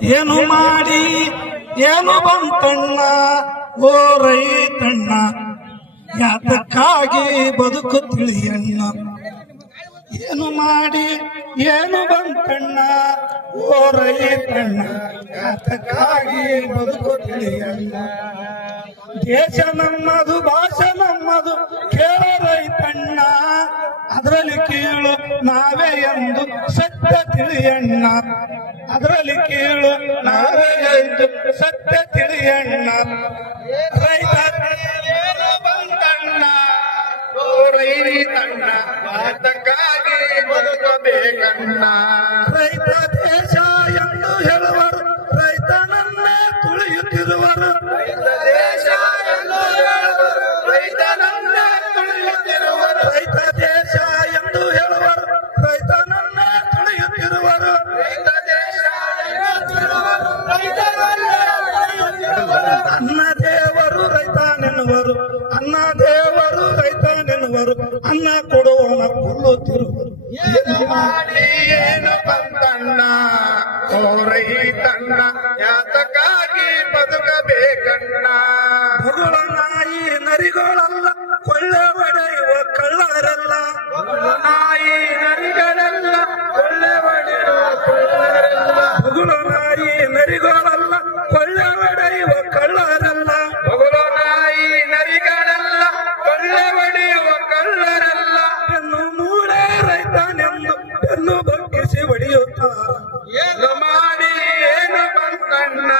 ಏನು ಮಾಡಿ ಏನು ಬಂತಣ್ಣ ಓ ರೈತಣ್ಣ, ಯಾತಕ್ಕಾಗಿ ಬದುಕು ತಿಳಿಯಣ್ಣ. ಏನು ಮಾಡಿ ಏನು ಬಂತಣ್ಣ ಓ ರೈತಣ್ಣ, ಯಾತಕ್ಕಾಗಿ ಬದುಕು ತಿಳಿಯಣ್ಣ. ದೇಶ ನಮ್ಮದು, ಭಾಷೆ ನಮ್ಮದು, ಕೇಳ ರೈತಣ್ಣ, ಅದರಲ್ಲಿ ಕೀಳು ನಾವೇ ಎಂದು ಸತ್ಯ ತಿಳಿಯಣ್ಣ. ಅದರಲ್ಲಿ ಕೀಳು ನಾವೇ ಎಂದು ಸತ್ಯ ತಿಳಿಯಣ್ಣ. ರೈತ ಬಂತಣ್ಣ ಓ ರೈತಣ್ಣ, ಯಾತಕ್ಕಾಗಿ ಬದುಕಬೇಕಣ್ಣ. ರೈತ ದೇಶ ಎಂದು ಹೇಳುವರು, ರೈತನನ್ನೇ ತುಳಿಯುತ್ತಿರುವರು. ರೈತ ದೇಶ ಎಂದು ಹೇಳುವರು, ರೈತನನ್ನೇ ತುಳಿಯುತ್ತಿರುವರು. ರೈತ ದೇಶ ಎಂದು ಹೇಳುವರು, ರೈತನನ್ನೇ ತುಳಿಯುತ್ತಿರುವರು. ರೈತ ದೇಶ ಎನ್ನುತ್ತಿರುವರು, ರೈತನನ್ನೇ ತುಳಿಯುತ್ತಿರುವರು. ಅನ್ನ ದೇವರು ರೈತನೆನ್ನುವರು, ಅನ್ನ ದೇವರು ರೈತನೆನ್ನುವರು, ಅನ್ನ ಕೊಡುವವನ ಕೊಲ್ಲುತ್ತಿರುವರು. ಏನು ಮಾಡಿ ಏನು ಬಂತಣ್ಣ ಓ ರೈತಣ್ಣ, ಯಾತಕ್ಕಾಗಿ ಬದುಕಬೇಕಣ್ಣ. ಬಗುಳ ನಾಯಿ ನರಿಗಳಲ್ಲ, ಕೊಳ್ಳೆ ಹೊಡೆಯುವ ಕಳ್ಳರಲ್ಲ. ಬಗುಳ ನಾಯಿ ನರಿಗಳೆಲ್ಲ, ಕೊಳ್ಳೆ ಹೊಡೆಯುವ ಕಳ್ಳರಲ್ಲ. ಬಗುಳ ನಾಯಿ ನರಿಗಳಲ್ಲ, ಕೊಳ್ಳೆ ಹೊಡೆಯುವ ಕಳ್ಳರಲ್ಲ. ಬಗುಳ ನಾಯಿ ನರಿಗಳೆಲ್ಲ, ಕೊಳ್ಳೆ ಹೊಡೆಯುವ ಕಳ್ಳರಲ್ಲ. ಬೆನ್ನು ಮೂಳೆ ರೈತನೆಂದು ಬೆನ್ನು ಬಗ್ಗಿಸಿ ಹೊಡೆಯುತ್ತಾರೆ. ಏನು ಮಾಡಿ ಏನು ಬಂತಣ್ಣ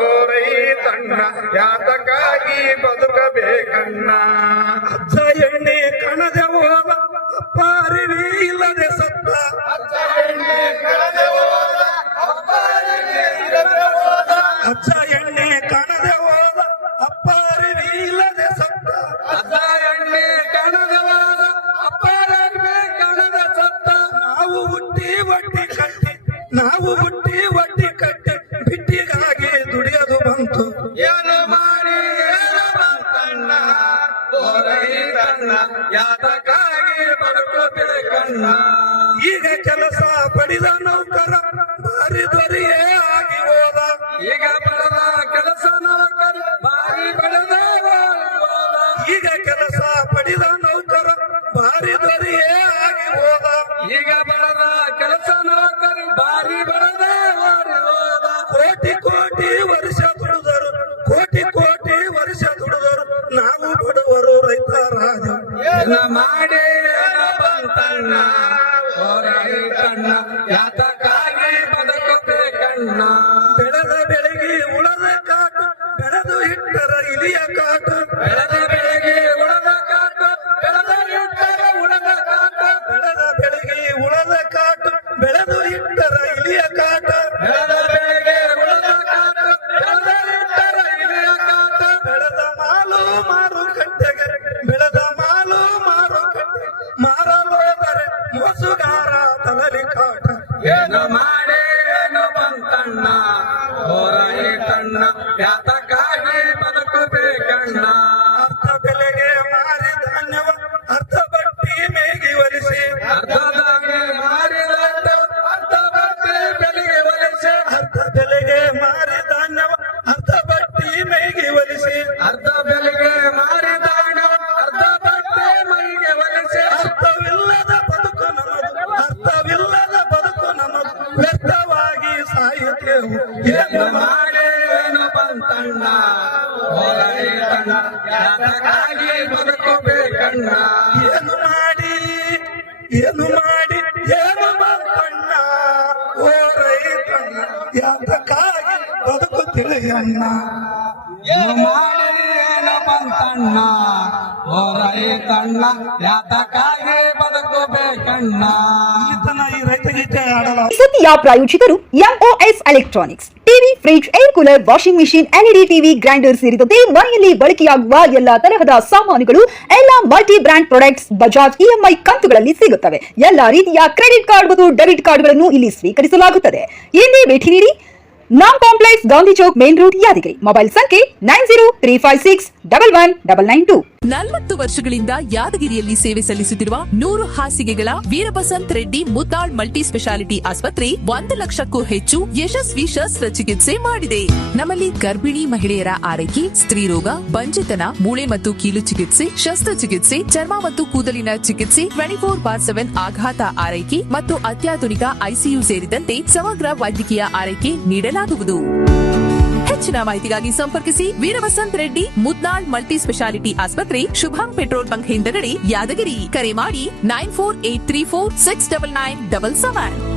ಓ ರೈತಣ್ಣ, ಯಾತಕ್ಕಾಗಿ ಬದುಕಬೇಕಣ್ಣ. ಅಜ್ಜ ಎಣ್ಣೆ ಕಣದೆ ಹೋದ, ಅಪ್ಪ ಅರಿವಿ ಇಲ್ಲದೆ ಸತ್ತ. ಅಜ್ಜ ಎಣ್ಣೆ ಕಣದೆ ಹೋದ, ಅಪ್ಪ ಅರಿವಿ ಇಲ್ಲದೆ ಹೋದ. ಅಜ್ಜ ಎಣ್ಣೆ ಕಣದೆ ಹೋದ, ಅಪ್ಪ ಅರಿವಿ ಇಲ್ಲದೆ ಸತ್ತ. ಅಜ್ಜ ಎಣ್ಣೆ ಕಣದೆ ಹೋದ, ಅಪ್ಪ ಅರಿವಿ ಕಣದೆ ಸತ್ತ. ನಾವು ಹುಟ್ಟಿ ಒಟ್ಟಿ ಕಟ್ಟಿ, ನಾವು ಹುಟ್ಟಿ ಒಟ್ಟಿ ಕಟ್ಟಿ, ಬಿಟ್ಟಿಗಾಗಿ ದುಡಿಯೋದು ಬಂತು. ಏನು ಮಾಡಿ ಏನು ಬಂತಣ್ಣ ಓ ರೈತಣ್ಣ, ಯಾತಕ್ಕಾಗಿ ಬದುಕಬೇಕಣ್ಣ. ಈಗ ಕೆಲಸ ಪಡೆದ ನೌಕರ ಭಾರಿ ದೊರೆಯೇ ಆಗಿ ಹೋದ. ಈಗ ಪಡೆದ ಕೆಲಸ ನೌಕರ ಭಾರಿ ಬೆಳೆದ ಹೋದ. ಈಗ ಕೆಲಸ ಪಡೆದ ನೌಕರ ಭಾರಿ ದೊರೆಯೇ ಆಗಿ ಹೋದ. ಈಗ ಬೆಳೆದ ಕೆಲಸ ನೌಕರ ಭಾರಿ ಬೆಳೆದ ಹೋದ. ಕೋಟಿ ಕೋಟಿ ವರ್ಷ ದುಡಿದರು, ಕೋಟಿ ಕೋಟಿ ವರ್ಷ ದುಡಿದರು, ನಾವು ಬಡವರು ರೈತರಾದ. ಏನು ಮಾಡಿ ಏನು ಬಂತಣ್ಣ ಓ ರೈತಣ್ಣ, ಯಾತಕ್ಕಾಗಿ ಬದುಕಬೇಕಣ್ಣ. ಬೆಳೆದ ಬೆಳೆಗೆ ಉಳದ ಕಾಟು, ಬೆಳೆದು ಇಟ್ಟರ ಇಲಿಯ ಕಾಟು. ಬೆಳೆದ ಬೆಳೆಗೆ ಉಳದ ಕಾಟು, ಬೆಳೆದು ಇಟ್ಟರ ಉಳದ ಕಾಟು. ಬೆಳೆದ ಬೆಳೆಗೆ ಉಳದ ಕಾಟು, ಬೆಳೆದು ಇಟ್ಟರ ಇಲಿಯ ಕಾಟ. ಬೆಳೆದ ಬೆಳೆಗೆ ಉಳದ ಕಾಟು, ಬೆಳೆದು ಇಟ್ಟರ ಇಲಿಯ ಕಾಟ. ಬೆಳೆದ ಮಾಲು ಮಾರುಕಟ್ಟೆಗೆ, ಬೆಳೆದ ಮಾಲು ಮಾರುಕಟ್ಟೆ, ಮಾರಲೋದರೆ ಮೋಸುಗಾರ ತಲರಿ ಕಾಟ. ಏನು ಮಾಡಿ ಏನು ಬಂತಣ್ಣ ಓ ರೈತಣ್ಣ, ಯಾತಕ್ಕಾಗಿ ಬದುಕಬೇಕಣ್ಣ. ಅರ್ಧ ಬೆಲೆಗೆ ಮಾರಿ ಧಾನ್ಯವ ಅರ್ಧ ಬಟ್ಟಿ ಮೇಗಿ ಒಲಿಸಿ. ಅರ್ಧ ಮಾರಿದ ಅರ್ಧ ಬಟ್ಟಿ ಬೆಲೆಗೆ ಒಲಿಸಿ. ಅರ್ಧ ಬೆಲೆಗೆ ಮಾರಿ ಧಾನ್ಯವ ಅರ್ಧ ಬಟ್ಟಿ ಮೇಗಿ ಒಲಿಸಿ. ಅರ್ಧ ಬೆಲೆಗೆ ಮಾರಿ ಧಾನ್ಯವ ಅರ್ಧ ಬಟ್ಟಿ ಮೈಗೆ ಒಲಿಸಿ. ಅರ್ಥವಿಲ್ಲದ ಬದುಕು ನಮ್ಮದು, ಅರ್ಥವಿಲ್ಲದ ಬದುಕು ನಮ್ಮದು, ವ್ಯರ್ಥವಾಗಿ ಸಾಯುತ್ತೇವು. ಏನು ಮಾಡಿ ಏನು ಬಂತಣ್ಣ ಓ ರೈತಣ್ಣ, ಯಾತಕ್ಕಾಗಿ ಬದುಕಬೇಕಣ್ಣ. ಏನು ಮಾಡಿ ಏನು ಮಾಡಿ ಏನು ಬಂತಣ್ಣ ಓ ರೈತಣ್ಣ, ಯಾತಕ್ಕಾಗಿ ಬದುಕು ತಿಳಿಯಣ್ಣ. ಏನು ಮಾಡಿ ಏನು ಬಂತಣ್ಣ ಓ ರೈತಣ್ಣ, ಯಾತಕ್ಕಾಗಿ ಬದುಕಬೇಕಣ್ಣ. ಈ ರೈತ ಗೀತೆ ಆಡಲ್ಲ. ಸುದ್ದಿಯ ಪ್ರಾಯೋಜಕರು MOS electronics. TV, fridge, air cooler, washing machine, LED TV, grinder ಸೇರಿದಂತೆ ಮನೆಯಲ್ಲಿ ಬಳಕೆಯಾಗುವ ಎಲ್ಲಾ ತರಹದ ಸಾಮಾನುಗಳು, ಎಲ್ಲಾ multi brand products Bajaj EMI ಕಂತುಗಳಲ್ಲಿ ಸಿಗುತ್ತವೆ. ಎಲ್ಲಾ ರೀತಿಯ ಕ್ರೆಡಿಟ್ ಕಾರ್ಡ್ ಮತ್ತು ಡೆಬಿಟ್ ಕಾರ್ಡ್ಗಳನ್ನು ಇಲ್ಲಿ ಸ್ವೀಕರಿಸಲಾಗುತ್ತದೆ. ಎಂದೇ ಭೇಟಿ ನೀಡಿ. Naam complex Gandhi Chowk main road Yadgiri. Mobile ಸಂಖ್ಯೆ 9035619992. 40 ವರ್ಷಗಳಿಂದ ಯಾದಗಿರಿಯಲ್ಲಿ ಸೇವೆ ಸಲ್ಲಿಸುತ್ತಿರುವ 100 ಹಾಸಿಗೆಗಳ ವೀರಬಸಂತ್ ರೆಡ್ಡಿ ಮುದ್ದಾಳ್ ಮಲ್ಟಿ ಸ್ಪೆಷಾಲಿಟಿ ಆಸ್ಪತ್ರೆ 1 ಲಕ್ಷಕ್ಕೂ ಹೆಚ್ಚು ಯಶಸ್ವಿ ಶಸ್ತ್ರಚಿಕಿತ್ಸೆ ಮಾಡಿದೆ. ನಮ್ಮಲ್ಲಿ ಗರ್ಭಿಣಿ ಮಹಿಳೆಯರ ಆರೈಕೆ, ಸ್ತ್ರೀರೋಗ, ಬಂಜೆತನ, ಮೂಳೆ ಮತ್ತು ಕೀಲು ಚಿಕಿತ್ಸೆ, ಶಸ್ತ್ರಚಿಕಿತ್ಸೆ, ಚರ್ಮ ಮತ್ತು ಕೂದಲಿನ ಚಿಕಿತ್ಸೆ, 24/7 ಆಘಾತ ಆರೈಕೆ ಮತ್ತು ಅತ್ಯಾಧುನಿಕ ಐಸಿಯು ಸೇರಿದಂತೆ ಸಮಗ್ರ ವೈದ್ಯಕೀಯ ಆರೈಕೆ ನೀಡಲಾಗುವುದು. ಹೆಚ್ಚಿನ ಮಾಹಿತಿಗಾಗಿ ಸಂಪರ್ಕಿಸಿ ವೀರವಸಂತ್ ರೆಡ್ಡಿ ಮುದ್ನಾಳ್ ಮಲ್ಟಿ ಸ್ಪೆಷಾಲಿಟಿ ಆಸ್ಪತ್ರೆ, ಶುಭಂ ಪೆಟ್ರೋಲ್ ಬಂಕ್ ಹಿಂದಗಡೆ, ಯಾದಗಿರಿ. ಕರೆ ಮಾಡಿ 9483469977.